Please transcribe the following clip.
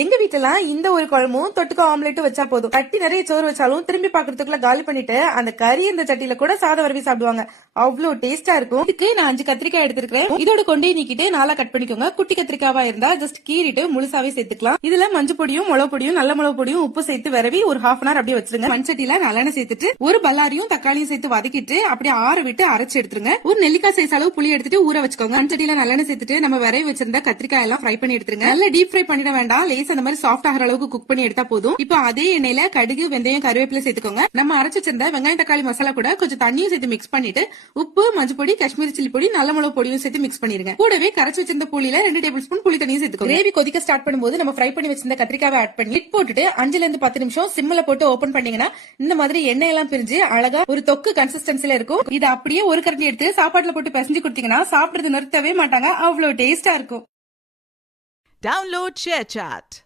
எங்க வீட்டுலாம் இந்த ஒரு குழம்பும் தொட்டுக்க ஆம்லெட்டும் வச்சா போதும். கட்டி நிறைய சோறு வச்சாலும் திரும்பி பாக்குறதுக்குள்ள காலி பண்ணிட்டு அந்த கறி இந்த சட்டியில கூட சாதம் வரவி சாப்பிடுவாங்க. அவ்வளவு டேஸ்டா இருக்கும். இதுக்கு நான் 5 கத்திரிக்காய் எடுத்திருக்கேன். இதோட கொண்டே நீக்கிட்டு நாளா கட் பண்ணிக்கோங்க. குட்டி கத்திரிக்காவா இருந்தா ஜஸ்ட் கீறிட்டு முழுசாவே சேர்த்துக்கலாம். இதுல மஞ்சள் பொடியும் மிளகு பொடியும் நல்ல மிளகு பொடியும் உப்பு சேர்த்து வரவி ஒரு ஹாஃப் அன் அவர் அப்படியே வச்சிருங்க. மண் சட்டியில நல்லெண்ணெய் சேர்த்துட்டு ஒரு பல்லாரியும் தக்காளியும் சேர்த்து வதக்கிட்டு அப்படியே ஆற விட்டு அரைச்சு எடுத்துருங்க. ஒரு நெல்லிக்காய் சைஸ் அளவு புளி எடுத்துட்டு ஊற வச்சுக்கோங்க. மண் சட்டியில நல்லெண்ணெய் சேர்த்துட்டு நம்ம விரைவி வச்சிருந்த கத்திரிக்காய் எல்லாம் ஃப்ரை பண்ணி எடுத்துருங்க. நல்லா டீப் ஃப்ரை பண்ணிட வேண்டாம். அந்த மாதிரி சாஃப்ட் ஆகிற அளவுக்கு குக் பண்ணி எடுத்தா போதும். இப்போ அதே எண்ணெயில கடுகு வெந்தயம் கருவேப்பிலை சேர்த்துக்கோங்க. நம்ம அரைச்சு வச்சிருந்த வெங்காயம் தக்காளி மசாலா கூட கொஞ்சம் தண்ணியும் சேர்த்து மிக்ஸ் பண்ணிட்டு உப்பு மஞ்சள் பொடி காஷ்மீரி சில்லி பொடி நல்ல மிளகு பொடியும் சேர்த்து மிக்ஸ் பண்ணிருங்க. கூடவே கரைச்சு வச்சிருந்த புளியில 2 டேபிள் ஸ்பூன் புளி தண்ணியும் சேர்த்துக்கோங்க. கிரேவி கொதிக்க ஸ்டார்ட் பண்ணும்போது நம்ம ஃப்ரை பண்ணி வச்சிருந்த கத்திரிக்காவை ஆட் பண்ணி லிட் போட்டுட்டு 5 to 10 நிமிஷம் சிம்ல போட்டு ஓபன் பண்ணீங்கன்னா இந்த மாதிரி எண்ணெய் எல்லாம் பிரிஞ்சு அழகா ஒரு தொக்கு கன்சிஸ்டன்சில இருக்கும். இது அப்படியே ஒரு கரண்டி எடுத்து சாப்பாட்டுல போட்டு பிசைஞ்சு கொடுத்தீங்கன்னா சாப்பிடுறது நிறுத்தவே மாட்டாங்க. அவ்வளவு டேஸ்டா இருக்கும். Download ShareChat.